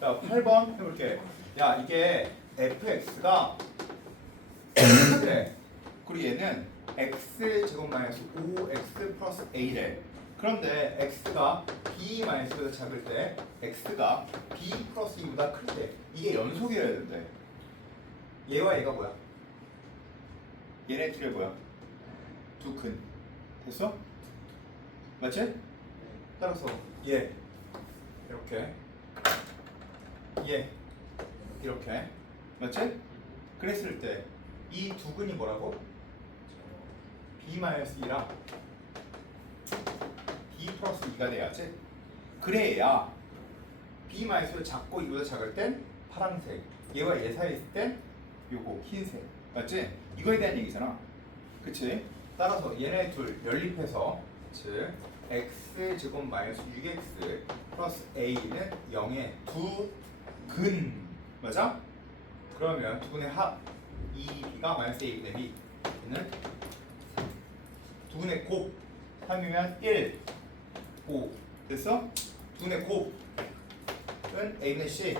자 8번 해볼게 야 이게 fx가 네. 그리고 얘는 x 제곱 마이너스 5x 플러스 a래 그런데 x가 b 마이너스보다 작을 때 x가 b 플러스 2보다 클 때 이게 연속이어야 된대 얘와 얘가 뭐야? 얘네 둘이 뭐야? 두근 됐어? 맞지? 따라서 얘 이렇게 얘 이렇게 맞지? 그랬을 때 이 두 근이 뭐라고? b-2랑 b 플러스 2가 돼야지 그래야 b-가 작고 이보다 작을 땐 파란색 얘와 얘 사이에 있을 땐 요거 흰색 맞지? 이거에 대한 얘기잖아 그치? 따라서 얘네 둘 연립해서 즉 x 제곱 마이너스 6x 플러스 a는 0의 두 근. 맞아? 그러면 두 분의 합 2b가 마이너스 a분의 b는 두 분의 곱 3이면 1 5 됐어? 두 분의 곱은 a분의 c